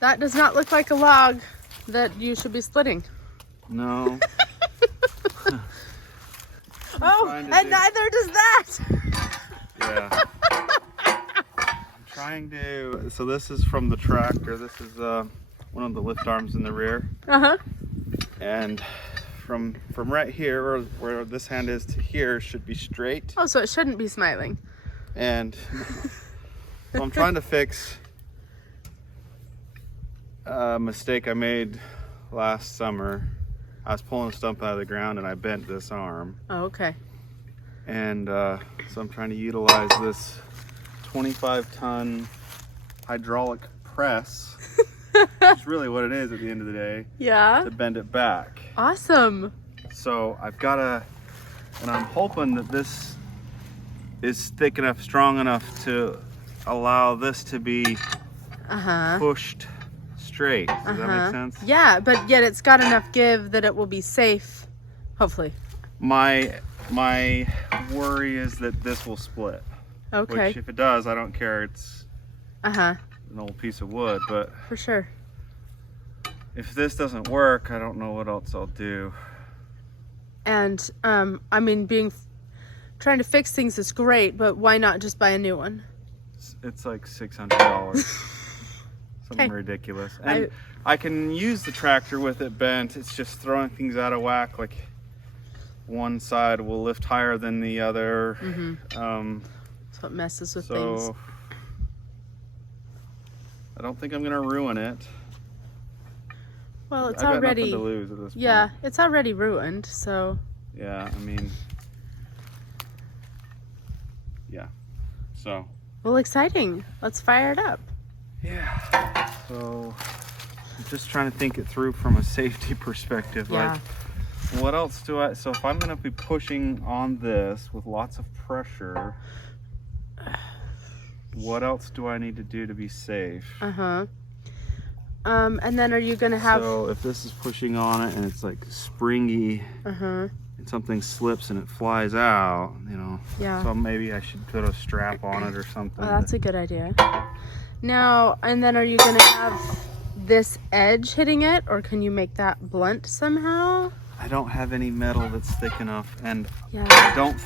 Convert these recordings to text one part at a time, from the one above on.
That does not look like a log that you should be splitting. No. Oh, and neither does that. Yeah. I'm trying to, so this is from the tractor. This is one of the lift arms in the rear. Uh-huh. And from right here, or where this hand is to here, should be straight. Oh, so it shouldn't be smiling. And so I'm trying to fix a mistake I made last summer. I was pulling a stump out of the ground and I bent this arm. Oh, okay. And so I'm trying to utilize this 25-ton hydraulic press, which is really what it is at the end of the day, Yeah. to bend it back. Awesome. So I've got to, and I'm hoping that this is thick enough, strong enough to allow this to be pushed straight. Does that make sense? Yeah, but yet it's got enough give that it will be safe, hopefully. My worry is that this will split. Okay. Which if it does, I don't care. It's an old piece of wood, but for sure. if this doesn't work, I don't know what else I'll do. And I mean, trying to fix things is great, but why not just buy a new one? It's like $600. Something ridiculous. And I can use the tractor with it bent. It's just throwing things out of whack. Like one side will lift higher than the other. So it messes with things. I don't think I'm gonna ruin it. Well, it's I've already got nothing to lose at this point. Yeah, it's already ruined. So yeah, I mean, yeah. So. Well, exciting. Let's fire it up. Yeah. So I'm just trying to think it through from a safety perspective. Yeah. Like, what else do I, so if I'm going to be pushing on this with lots of pressure, what else do I need to do to be safe? And then are you going to have... So if this is pushing on it and it's like springy, and something slips and it flies out, you know. Yeah. So maybe I should put a strap on it or something. Oh, that's a good idea. Now, and then are you going to have this edge hitting it, or can you make that blunt somehow? I don't have any metal that's thick enough, and Yeah.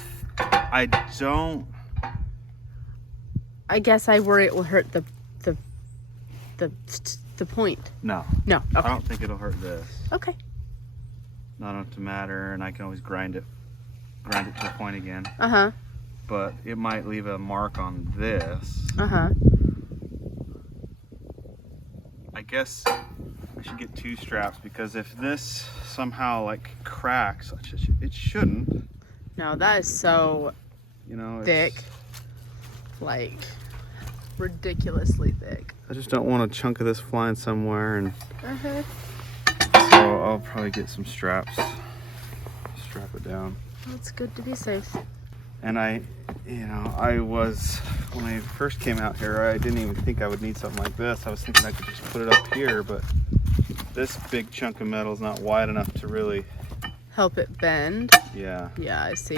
I guess I worry it will hurt the point. No. No. Okay. I don't think it'll hurt this. Okay. Not enough to matter, and I can always grind it to a point again. But it might leave a mark on this. I guess I should get two straps, because if this somehow like cracks, it shouldn't. No, that is so, you know, thick. Like ridiculously thick. I just don't want a chunk of this flying somewhere, and so I'll probably get some straps, strap it down. It's good to be safe. And when I first came out here, I didn't even think I would need something like this. I was thinking I could just put it up here, but this big chunk of metal is not wide enough to really help it bend. Yeah. Yeah, I see.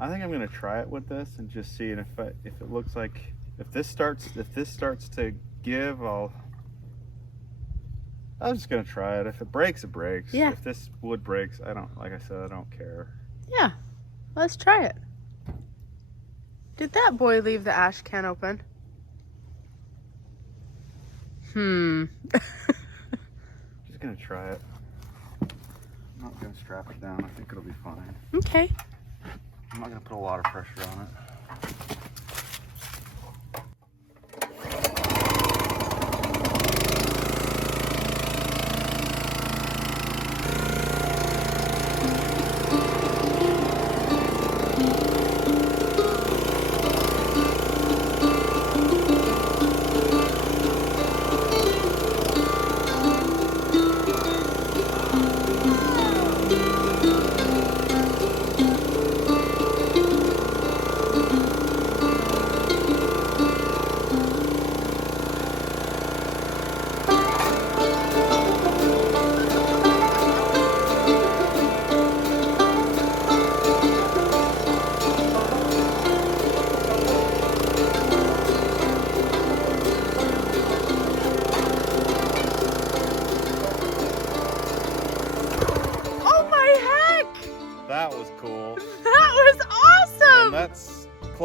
I think I'm gonna try it with this and just see, and if it looks like, if this starts to give, I'm just gonna try it. If it breaks, it breaks. Yeah. If this wood breaks, like I said, I don't care. Yeah, let's try it. Did that boy leave the ash can open? Just gonna try it. I'm not gonna strap it down. I think it'll be fine. Okay. I'm not gonna put a lot of pressure on it.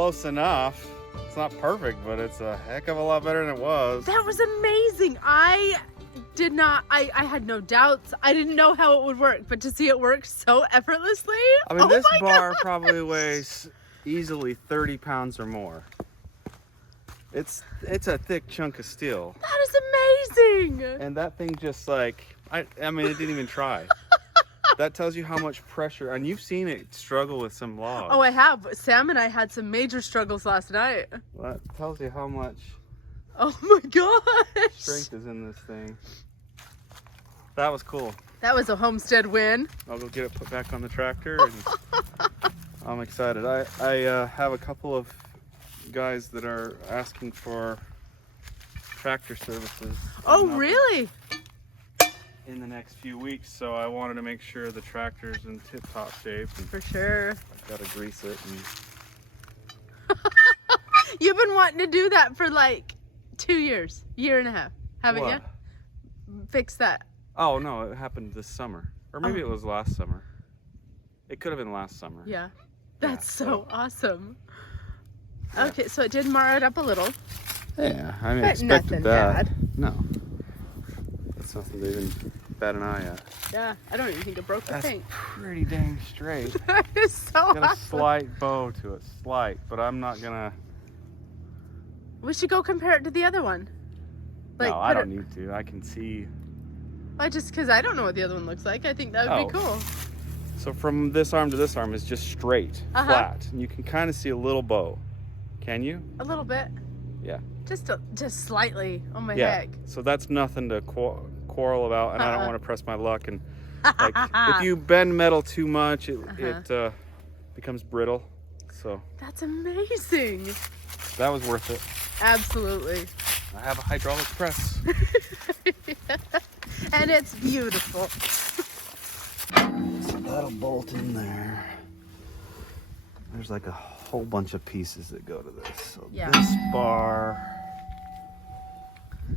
close enough. It's not perfect, but it's a heck of a lot better than it was. That was amazing. I had no doubts. I didn't know how it would work, but to see it work so effortlessly. I mean, this bar probably weighs easily 30 pounds or more. It's a thick chunk of steel. That is amazing. And that thing just like, I mean, it didn't even try. That tells you how much pressure, and you've seen it struggle with some logs. Oh, I have. Sam and I had some major struggles last night. Well, that tells you how much Oh my gosh. strength is in this thing. That was cool. That was a Homestead win. I'll go get it put back on the tractor. And I'm excited. I have a couple of guys that are asking for tractor services. Oh, really? In the next few weeks, so I wanted to make sure the tractor's in tip-top shape. And For sure. I've got to grease it. And You've been wanting to do that for like 2 years, year and a half, haven't What? you? Fix that. Oh no, it happened this summer, or maybe it was last summer. It could have been last summer. Yeah. That's Yeah, so awesome. Yeah. Okay, so it did mar it up a little. Yeah, I mean, But expected nothing that. bad. No, that's nothing to even bat an eye at. Yeah, I don't even think it broke the That's paint. pretty dang straight. That is so Got a awesome. slight bow to it, slight, but I'm not gonna. We should go compare it to the other one. No, I put don't it- need to. I can see. Well, just because I don't know what the other one looks like, I think that would be Oh. cool. So from this arm to this arm is just straight, Uh-huh. flat, and you can kind of see a little bow. Can you? A little bit. Yeah. Just slightly. Oh my Yeah. heck. So that's nothing to quarrel about, and I don't Uh-uh. want to press my luck. And like, if you bend metal too much, it becomes brittle. So That's amazing. that was worth it. Absolutely. I have a hydraulic press. And it's beautiful. So that'll bolt in there. There's like a whole bunch of pieces that go to this. So Yeah. this bar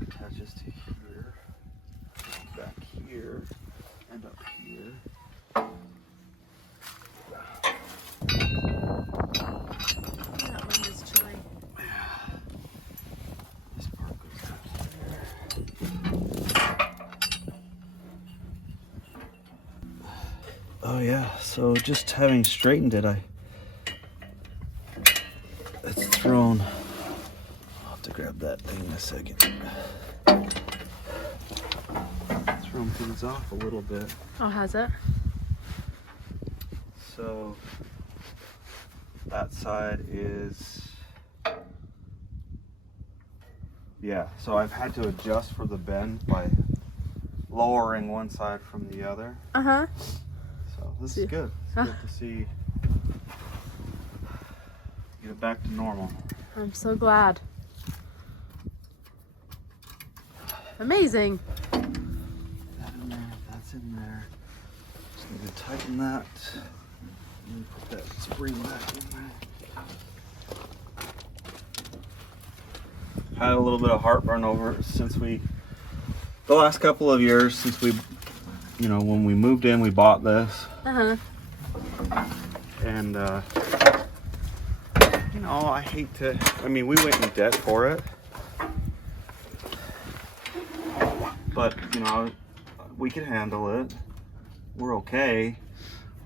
attaches to here, back here, and up here. That wind is chilly. This part goes up there. Oh yeah, so just having straightened it, it's thrown. I'll have to grab that thing in a second. Thrown things off a little bit. Oh, has it? So that side is, yeah, so I've had to adjust for the bend by lowering one side from the other. Uh-huh. So this is good. It's good to see get it back to normal. I'm so glad. Amazing. That in there, that's in there. Just need to tighten that. And put that spring back in there. Had a little bit of heartburn over it since the last couple of years since we, when we moved in, we bought this. Uh-huh. And, I hate to, we went in debt for it. But, we can handle it. We're okay.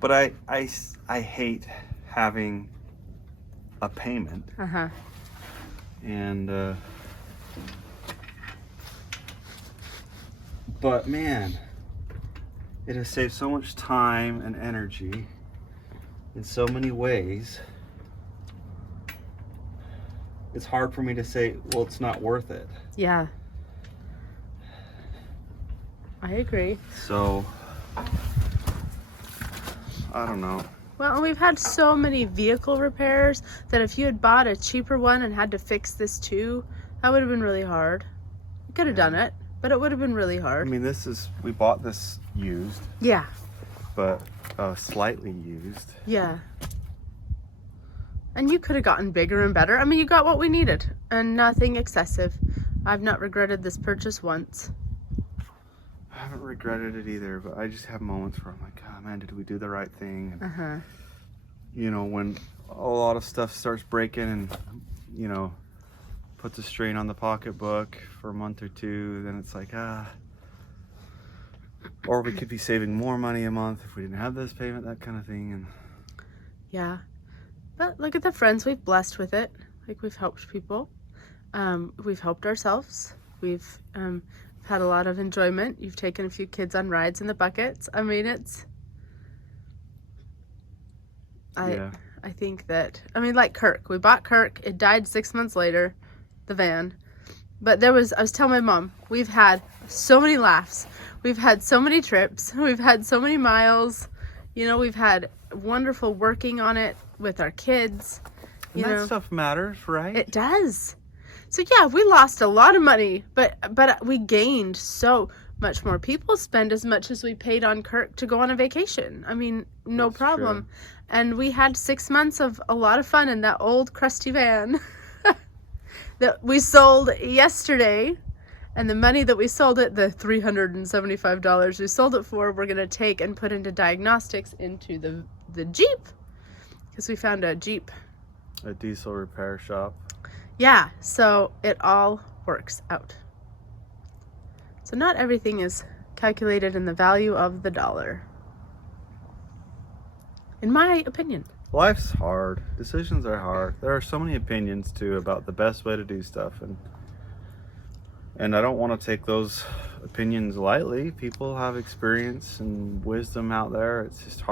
But I hate having a payment. Uh-huh. And, but man, it has saved so much time and energy in so many ways. It's hard for me to say, well, it's not worth it. Yeah. I agree. So, I don't know. Well, and we've had so many vehicle repairs that if you had bought a cheaper one and had to fix this too, that would have been really hard. You could have done it, but it would have been really hard. We bought this used, Yeah. but slightly used. Yeah. And you could have gotten bigger and better. You got what we needed and nothing excessive. I've not regretted this purchase once. I haven't regretted it either, but I just have moments where I'm like, oh man, did we do the right thing? And, Uh-huh. a lot of stuff starts breaking and, you know, puts a strain on the pocketbook for a month or two, then it's like, or we could be saving more money a month if we didn't have this payment, that kind of thing. And yeah, but look at the friends we've blessed with it. Like, we've helped people, we've helped ourselves, we've had a lot of enjoyment. You've taken a few kids on rides in the buckets. I mean, I think that, I mean, like Kirk, we bought Kirk, it died 6 months later, the van. But I was telling my mom, we've had so many laughs, we've had so many trips, we've had so many miles, you know, we've had wonderful working on it with our kids. And that stuff matters, right? It does. So yeah, we lost a lot of money, but we gained so much more. People spend as much as we paid on Kirk to go on a vacation. I mean, no That's problem. true. And we had 6 months of a lot of fun in that old crusty van that we sold yesterday. And the money that we sold it, the $375 we sold it for, we're going to take and put into diagnostics into the Jeep. Because we found a Jeep. A diesel repair shop. Yeah, so it all works out. So not everything is calculated in the value of the dollar. In my opinion. Life's hard. Decisions are hard. There are so many opinions too about the best way to do stuff, and I don't want to take those opinions lightly. People have experience and wisdom out there. It's just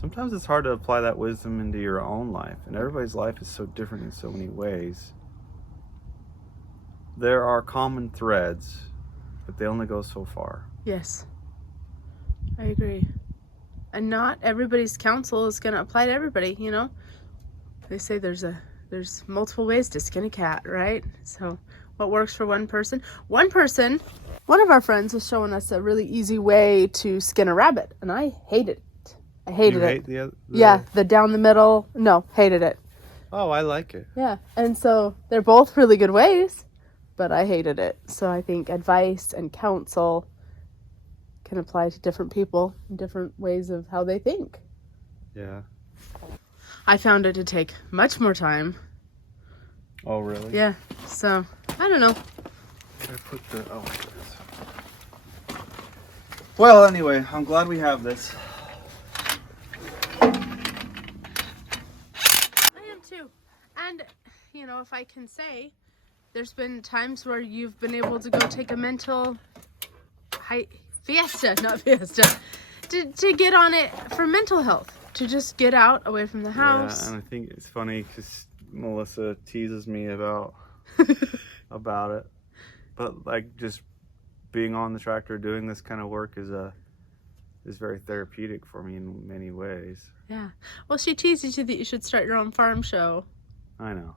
sometimes it's hard to apply that wisdom into your own life, and everybody's life is so different in so many ways. There are common threads, but they only go so far. Yes, I agree. And not everybody's counsel is going to apply to everybody, you know? They say there's multiple ways to skin a cat, right? So what works for one person? One of our friends was showing us a really easy way to skin a rabbit, and I hated it. I hated it. You hate Yeah, the down the middle. No, hated it. Oh, I like it. Yeah, and so they're both really good ways, but I hated it. So I think advice and counsel can apply to different people, different ways of how they think. Yeah. I found it to take much more time. Oh, really? Yeah, so I don't know. I put the Well, anyway, I'm glad we have this. I am too. And, you know, if I can say, there's been times where you've been able to go take a mental fiesta, to get on it for mental health, to just get out away from the house. Yeah, and I think it's funny because Melissa teases me about it, but like just being on the tractor doing this kind of work is very therapeutic for me in many ways. Yeah. Well, she teases you that you should start your own farm show. I know.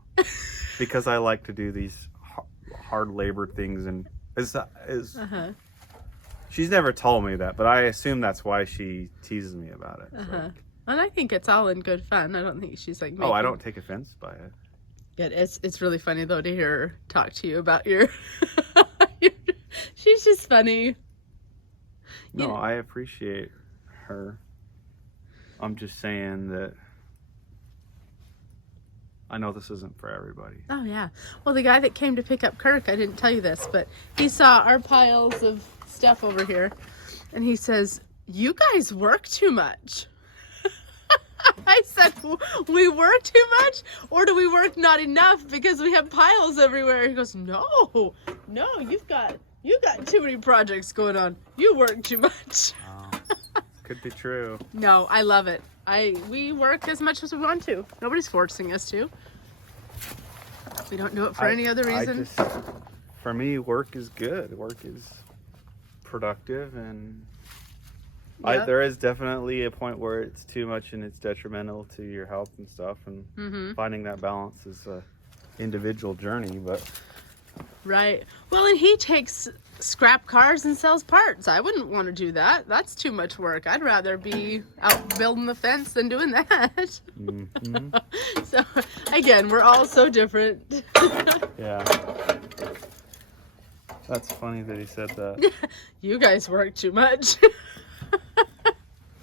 Because I like to do these hard labor things, and she's never told me that, but I assume that's why she teases me about it. Like, and I think it's all in good fun. I don't think she's like I don't take offense by it. Yeah, it's really funny though to hear her talk to you about your she's just funny. No, I appreciate her. I'm just saying that I know this isn't for everybody. Oh yeah. Well, the guy that came to pick up Kirk, I didn't tell you this, but he saw our piles of stuff over here and he says, "You guys work too much." I said, "We work too much, or do we work not enough because we have piles everywhere?" He goes, No, you've got too many projects going on. You work too much." Could be true. No, I love it. We work as much as we want to. Nobody's forcing us to. We don't do it for any other reason. For me, work is good. Work is productive, and Yep. there is definitely a point where it's too much and it's detrimental to your health and stuff, and finding that balance is a individual journey, but Right. Well, and he takes scrap cars and sells parts. I wouldn't want to do that. That's too much work. I'd rather be out building the fence than doing that. So, again, we're all so different. yeah. That's funny that he said that. You guys work too much.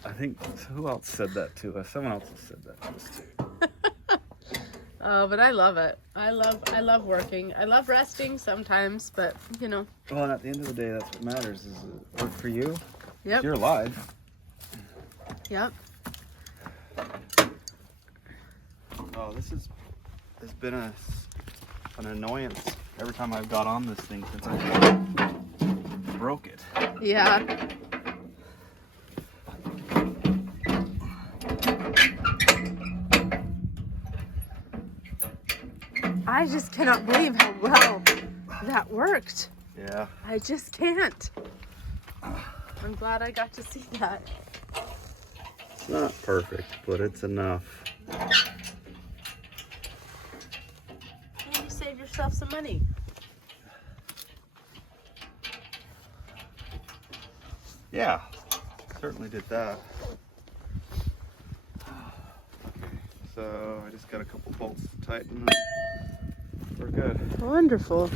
I I think, who else said that to us? Someone else has said that to us too. Oh, but I love it. I love working. I love resting sometimes, but you know. Well, and at the end of the day, that's what matters. Is it work for you? Yep. You're alive. Yep. Oh, this has been an annoyance every time I've got on this thing since I broke it. Yeah. I just cannot believe how well that worked. Yeah. I just can't. I'm glad I got to see that. It's not perfect, but it's enough. And you saved yourself some money. Yeah, certainly did that. So I just got a couple bolts to tighten. We're good. Wonderful.